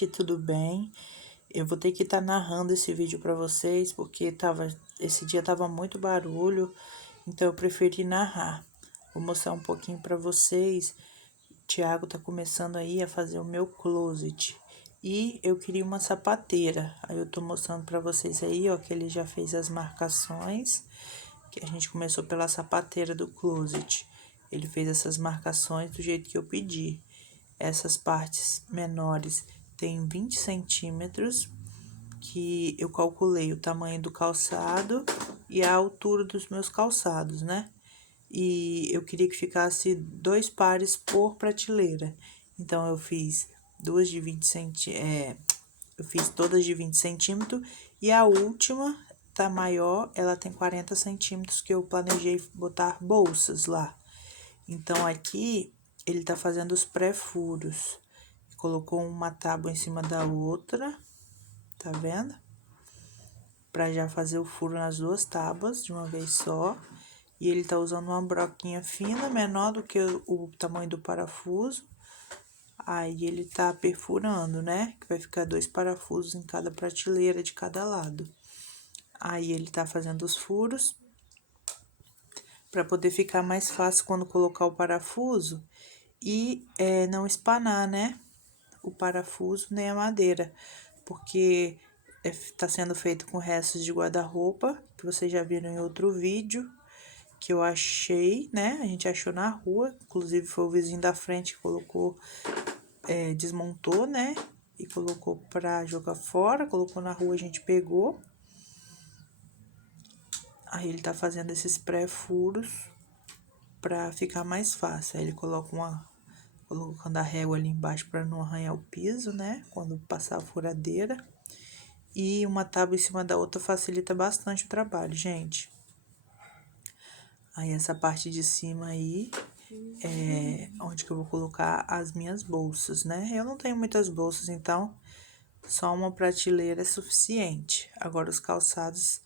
gente, tudo bem? Eu vou ter que estar narrando esse vídeo para vocês porque esse dia tava muito barulho, então eu preferi narrar. Vou mostrar um pouquinho para vocês. O Thiago tá começando aí a fazer o meu closet e eu queria uma sapateira. Aí eu tô mostrando para vocês aí, ó, que ele já fez as marcações, que a gente começou pela sapateira do closet. Ele fez essas marcações do jeito que eu pedi. Essas partes menores tem 20 centímetros, que eu calculei o tamanho do calçado e a altura dos meus calçados, né? E eu queria que ficasse 2 pares por prateleira. Então, eu fiz duas de 20 centímetros, eu fiz todas de 20 centímetros e a última tá maior, ela tem 40 centímetros, que eu planejei botar bolsas lá. Então, aqui ele tá fazendo os pré-furos. Colocou uma tábua em cima da outra, tá vendo? Pra já fazer o furo nas duas tábuas de uma vez só. E ele tá usando uma broquinha fina, menor do que o tamanho do parafuso. Aí ele tá perfurando, né? Que vai ficar 2 parafusos em cada prateleira de cada lado. Aí ele tá fazendo os furos para poder ficar mais fácil quando colocar o parafuso e não espanar, né? O parafuso nem a madeira, porque tá sendo feito com restos de guarda-roupa, que vocês já viram em outro vídeo, que eu achei, né? A gente achou na rua, inclusive foi o vizinho da frente que colocou, desmontou, né? E colocou pra jogar fora, colocou na rua, a gente pegou. Aí ele tá fazendo esses pré-furos pra ficar mais fácil. Aí ele coloca colocando a régua ali embaixo para não arranhar o piso, né? Quando passar a furadeira. E uma tábua em cima da outra facilita bastante o trabalho, gente. Aí, essa parte de cima aí é onde que eu vou colocar as minhas bolsas, né? Eu não tenho muitas bolsas, então só uma prateleira é suficiente. Agora, os calçados,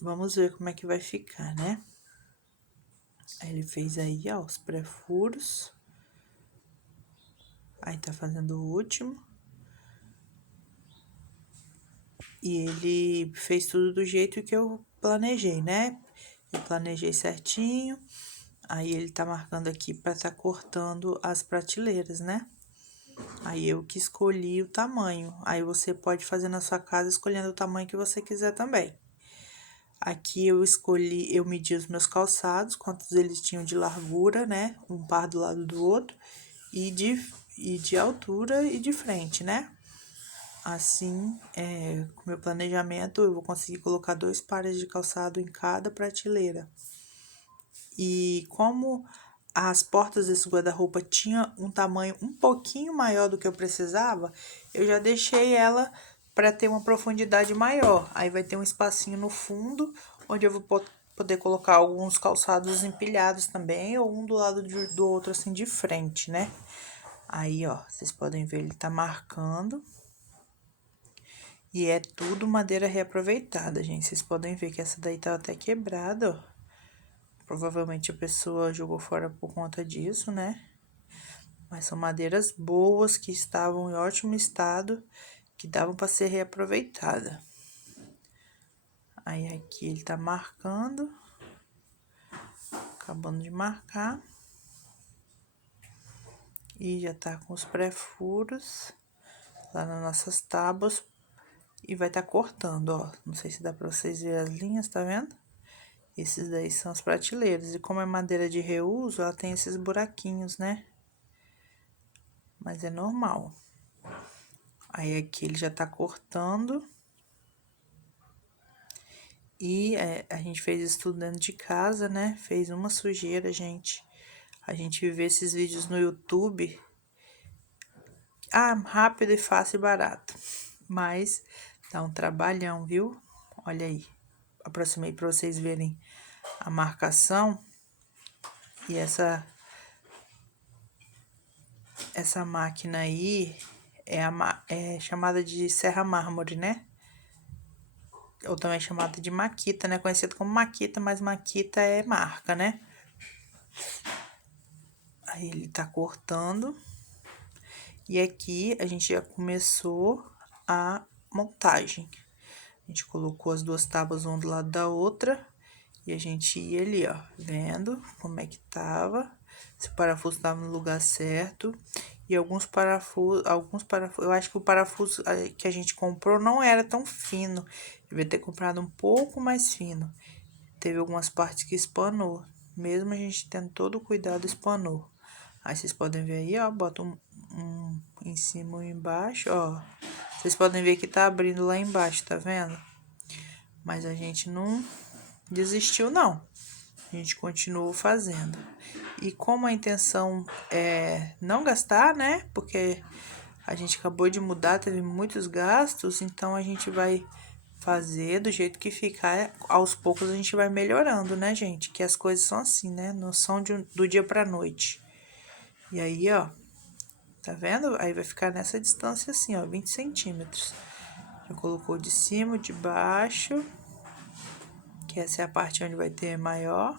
vamos ver como é que vai ficar, né? Aí, ele fez aí, ó, os pré-furos. Aí, tá fazendo o último. E ele fez tudo do jeito que eu planejei, né? Eu planejei certinho. Aí, ele tá marcando aqui pra tá cortando as prateleiras, né? Aí, eu que escolhi o tamanho. Aí, você pode fazer na sua casa escolhendo o tamanho que você quiser também. Aqui, eu medi os meus calçados, quantos eles tinham de largura, né? Um par do lado do outro. E de altura e de frente, né? Assim, com o meu planejamento, eu vou conseguir colocar 2 pares de calçado em cada prateleira. E como as portas desse guarda-roupa tinham um tamanho um pouquinho maior do que eu precisava, eu já deixei ela para ter uma profundidade maior. Aí vai ter um espacinho no fundo, onde eu vou poder colocar alguns calçados empilhados também, ou um do lado do outro, assim, de frente, né? Aí, ó, vocês podem ver, ele tá marcando. E é tudo madeira reaproveitada, gente. Vocês podem ver que essa daí tá até quebrada, ó. Provavelmente a pessoa jogou fora por conta disso, né? Mas são madeiras boas que estavam em ótimo estado, que davam para ser reaproveitada. Aí aqui ele tá marcando, acabando de marcar. E já tá com os pré-furos lá nas nossas tábuas. E vai tá cortando, ó. Não sei se dá pra vocês verem as linhas, tá vendo? Esses daí são as prateleiras. E como é madeira de reuso, ela tem esses buraquinhos, né? Mas é normal. Aí, aqui ele já tá cortando. E a gente fez isso tudo dentro de casa, né? Fez uma sujeira, gente. A gente vê esses vídeos no YouTube. Ah, rápido e fácil e barato. Mas dá um trabalhão, viu? Olha aí. Aproximei pra vocês verem a marcação. E essa máquina aí é chamada de serra mármore, né? Ou também chamada de Makita, né? Conhecido como Makita, mas Makita é marca, né? Aí ele tá cortando. E aqui a gente já começou a montagem. A gente colocou as duas tábuas uma do lado da outra. E a gente ia ali, ó, vendo como é que tava. Se o parafuso tava no lugar certo. E alguns parafusos, eu acho que o parafuso que a gente comprou não era tão fino. Devia ter comprado um pouco mais fino. Teve algumas partes que espanou. Mesmo a gente tendo todo o cuidado, espanou. Aí vocês podem ver aí, ó, bota um em cima e embaixo, ó. Vocês podem ver que tá abrindo lá embaixo, tá vendo? Mas a gente não desistiu, não. A gente continuou fazendo. E como a intenção é não gastar, né? Porque a gente acabou de mudar, teve muitos gastos, então a gente vai fazer do jeito que ficar. Aos poucos a gente vai melhorando, né, gente? Que as coisas são assim, né? Não são do dia pra noite. E aí, ó, tá vendo? Aí vai ficar nessa distância assim, ó, 20 centímetros. Já colocou de cima, de baixo, que essa é a parte onde vai ter maior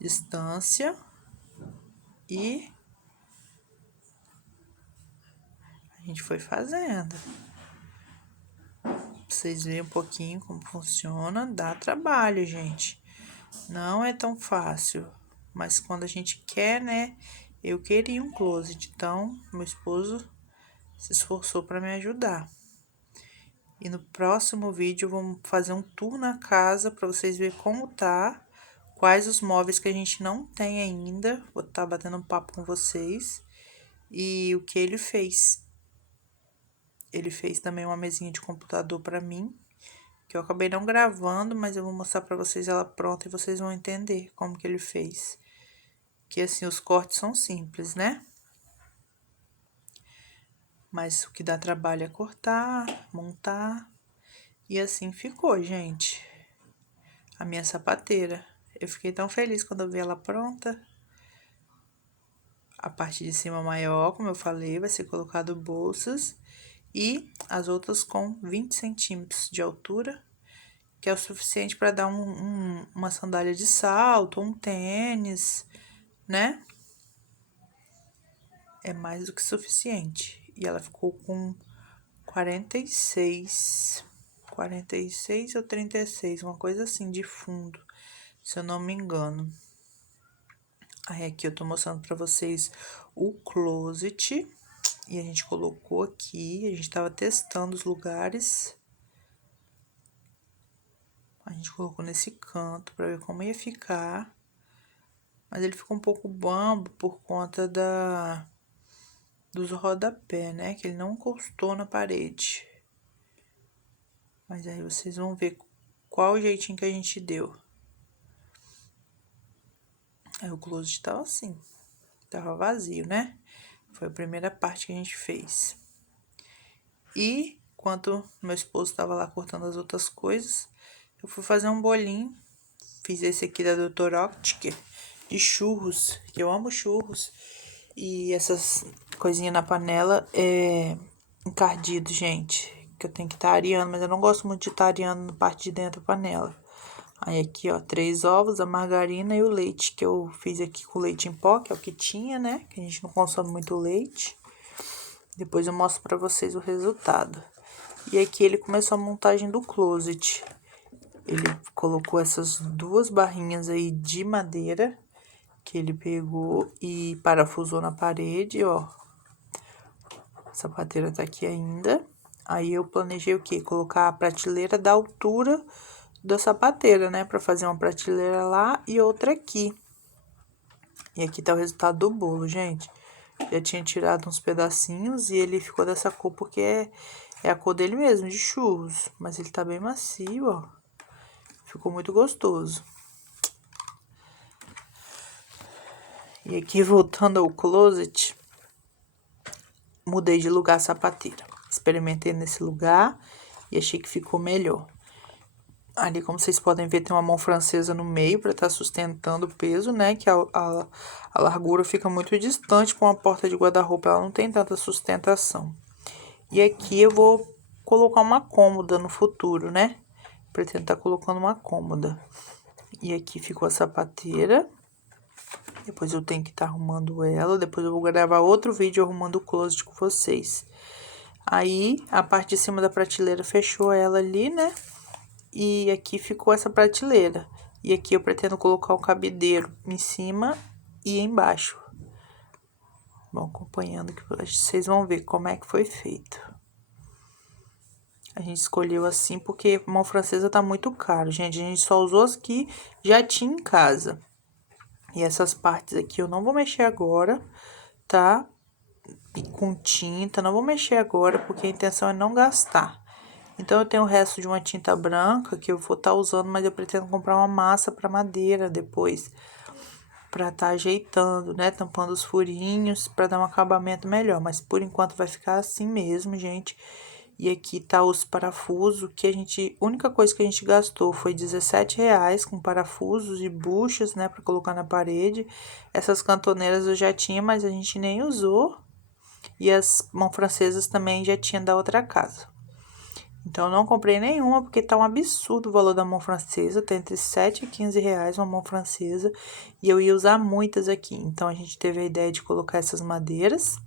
distância. E a gente foi fazendo. Pra vocês verem um pouquinho como funciona, dá trabalho, gente. Não é tão fácil, mas quando a gente quer, né? Eu queria um closet, então meu esposo se esforçou para me ajudar. E no próximo vídeo vamos fazer um tour na casa para vocês verem como tá, quais os móveis que a gente não tem ainda. Vou estar batendo um papo com vocês e o que ele fez. Ele fez também uma mesinha de computador para mim, que eu acabei não gravando, mas eu vou mostrar para vocês ela pronta e vocês vão entender como que ele fez. Que assim, os cortes são simples, né? Mas o que dá trabalho é cortar, montar. E assim ficou, gente. A minha sapateira. Eu fiquei tão feliz quando eu vi ela pronta. A parte de cima maior, como eu falei, vai ser colocado bolsas. E as outras com 20 centímetros de altura, que é o suficiente para dar uma sandália de salto, um tênis, né? É mais do que suficiente. E ela ficou com 46 ou 36, uma coisa assim de fundo, se eu não me engano. Aí aqui eu tô mostrando pra vocês o closet. E a gente colocou aqui, a gente tava testando os lugares. A gente colocou nesse canto pra ver como ia ficar. Mas ele ficou um pouco bambo por conta dos rodapé, né? Que ele não encostou na parede. Mas aí vocês vão ver qual o jeitinho que a gente deu. Aí o closet tava assim. Tava vazio, né? Foi a primeira parte que a gente fez. E, enquanto meu esposo tava lá cortando as outras coisas, eu fui fazer um bolinho. Fiz esse aqui da Dr. Oetker, de churros, que eu amo churros. E essas coisinhas na panela é encardido, gente. Que eu tenho que estar areando, mas eu não gosto muito de estar areando na parte de dentro da panela. Aí aqui, ó, 3 ovos, a margarina e o leite, que eu fiz aqui com leite em pó, que é o que tinha, né? Que a gente não consome muito leite. Depois eu mostro pra vocês o resultado. E aqui ele começou a montagem do closet. Ele colocou essas duas barrinhas aí de madeira, que ele pegou e parafusou na parede, ó. A sapateira tá aqui ainda. Aí eu planejei o quê? Colocar a prateleira da altura da sapateira, né? Pra fazer uma prateleira lá e outra aqui. E aqui tá o resultado do bolo, gente. Já tinha tirado uns pedacinhos e ele ficou dessa cor porque é a cor dele mesmo, de churros. Mas ele tá bem macio, ó. Ficou muito gostoso. E aqui, voltando ao closet, mudei de lugar a sapateira. Experimentei nesse lugar e achei que ficou melhor. Ali, como vocês podem ver, tem uma mão francesa no meio para estar sustentando o peso, né? Que a largura fica muito distante com a porta de guarda-roupa, ela não tem tanta sustentação. E aqui eu vou colocar uma cômoda no futuro, né? Pretendo estar colocando uma cômoda. E aqui ficou a sapateira. Depois eu tenho que estar arrumando ela. Depois eu vou gravar outro vídeo arrumando o closet com vocês. Aí, a parte de cima da prateleira fechou ela ali, né? E aqui ficou essa prateleira. E aqui eu pretendo colocar um cabideiro em cima e embaixo. Vão acompanhando que vocês vão ver como é que foi feito. A gente escolheu assim porque mão francesa tá muito caro, gente. A gente só usou as que já tinha em casa. E essas partes aqui eu não vou mexer agora, tá? E com tinta, não vou mexer agora porque a intenção é não gastar. Então, eu tenho o resto de uma tinta branca que eu vou estar usando, mas eu pretendo comprar uma massa para madeira depois. Pra tá ajeitando, né? Tampando os furinhos, pra dar um acabamento melhor. Mas por enquanto vai ficar assim mesmo, gente. E aqui tá os parafusos, que a única coisa que a gente gastou foi R$17 com parafusos e buchas, né? Pra colocar na parede. Essas cantoneiras eu já tinha, mas a gente nem usou. E as mãos francesas também já tinha da outra casa. Então, eu não comprei nenhuma, porque tá um absurdo o valor da mão francesa. Tá entre R$7 e R$15 uma mão francesa. E eu ia usar muitas aqui. Então, a gente teve a ideia de colocar essas madeiras.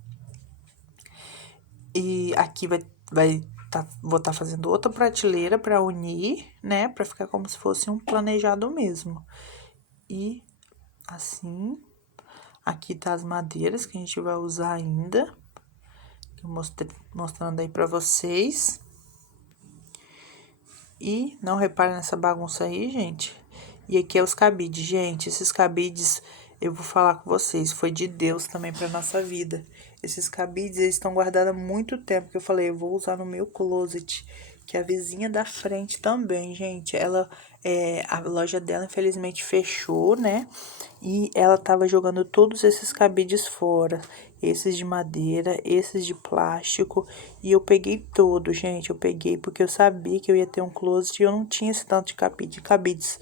E aqui vou tá fazendo outra prateleira pra unir, né? Pra ficar como se fosse um planejado mesmo. E assim, aqui tá as madeiras que a gente vai usar ainda. Eu mostrando aí pra vocês. E não reparem nessa bagunça aí, gente. E aqui é os cabides, gente. Esses cabides, eu vou falar com vocês, foi de Deus também pra nossa vida. Esses cabides, eles estão guardados há muito tempo, que eu falei, eu vou usar no meu closet. Que a vizinha da frente também, gente. A loja dela, infelizmente, fechou, né? E ela tava jogando todos esses cabides fora. Esses de madeira, esses de plástico. E eu peguei todos, gente. Eu peguei porque eu sabia que eu ia ter um closet e eu não tinha esse tanto de cabides.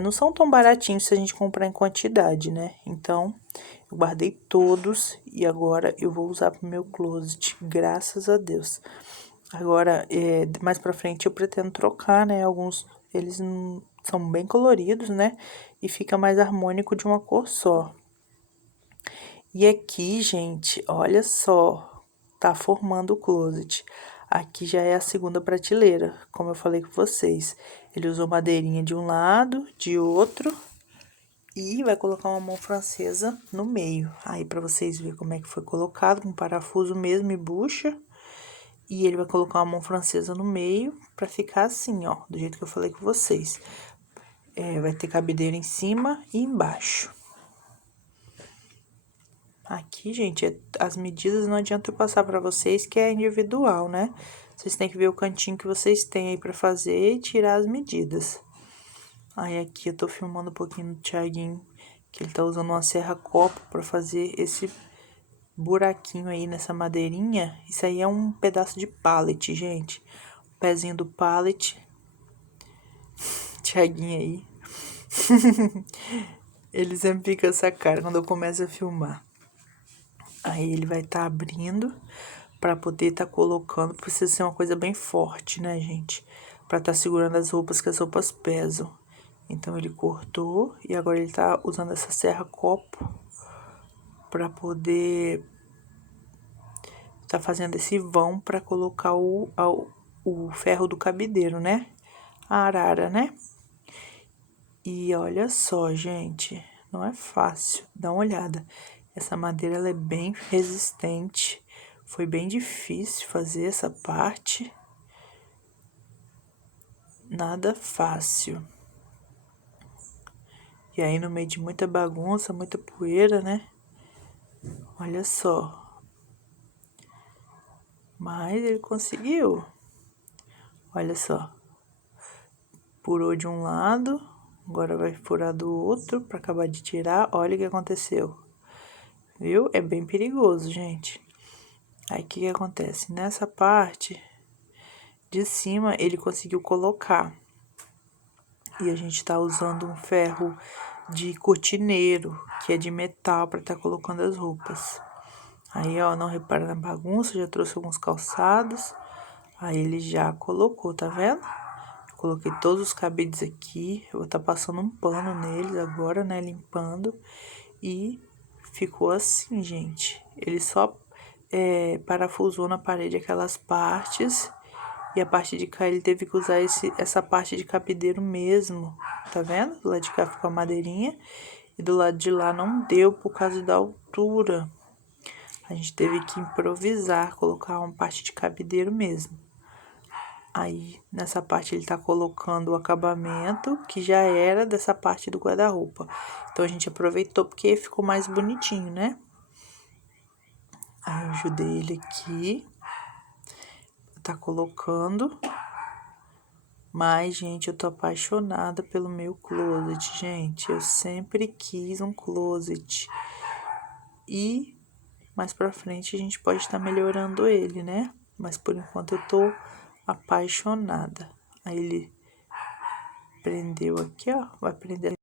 Não são tão baratinhos se a gente comprar em quantidade, né? Então, eu guardei todos e agora eu vou usar pro meu closet, graças a Deus. Agora, mais pra frente eu pretendo trocar, né? Alguns, eles são bem coloridos, né? E fica mais harmônico de uma cor só. E aqui, gente, olha só, tá formando o closet. Aqui já é a segunda prateleira, como eu falei com vocês. Ele usou madeirinha de um lado, de outro, e vai colocar uma mão francesa no meio. Aí, pra vocês verem como é que foi colocado, com parafuso mesmo e bucha. E ele vai colocar uma mão francesa no meio, pra ficar assim, ó, do jeito que eu falei com vocês. Vai ter cabideira em cima e embaixo. Aqui, gente, as medidas não adianta eu passar pra vocês, que é individual, né? Vocês têm que ver o cantinho que vocês têm aí pra fazer e tirar as medidas. Aí, aqui eu tô filmando um pouquinho do Thiaguinho, que ele tá usando uma serra-copo pra fazer esse buraquinho aí nessa madeirinha. Isso aí é um pedaço de pallet, gente. O pezinho do pallet. Thiaguinho aí. Ele sempre fica essa cara quando eu começo a filmar. Aí ele vai estar abrindo pra poder estar colocando. Precisa ser uma coisa bem forte, né, gente? Pra estar segurando as roupas, que as roupas pesam. Então ele cortou e agora ele tá usando essa serra-copo pra poder tá fazendo esse vão pra colocar o ferro do cabideiro, né? A arara, né? E olha só, gente, não é fácil. Dá uma olhada. Essa madeira, ela é bem resistente. Foi bem difícil fazer essa parte. Nada fácil. E aí, no meio de muita bagunça, muita poeira, né? Olha só. Mas ele conseguiu. Olha só. Furou de um lado, agora vai furar do outro para acabar de tirar. Olha o que aconteceu. Viu? É bem perigoso, gente. Aí, o que acontece? Nessa parte de cima, ele conseguiu colocar. E a gente tá usando um ferro de cortineiro, que é de metal, para tá colocando as roupas. Aí, ó, não repara na bagunça, já trouxe alguns calçados. Aí, ele já colocou, tá vendo? Coloquei todos os cabides aqui. Eu vou tá passando um pano neles agora, né, limpando. E ficou assim, gente. Ele só parafusou na parede aquelas partes. E a parte de cá ele teve que usar essa parte de cabideiro mesmo. Tá vendo? Do lado de cá ficou a madeirinha. E do lado de lá não deu por causa da altura. A gente teve que improvisar, colocar uma parte de cabideiro mesmo. Aí, nessa parte ele tá colocando o acabamento, que já era dessa parte do guarda-roupa. Então, a gente aproveitou porque ficou mais bonitinho, né? Aí, eu ajudei ele aqui. Tá colocando. Mas, gente, eu tô apaixonada pelo meu closet, gente. Eu sempre quis um closet. E mais pra frente a gente pode estar melhorando ele, né? Mas por enquanto eu tô apaixonada. Aí ele prendeu aqui, ó. Vai prender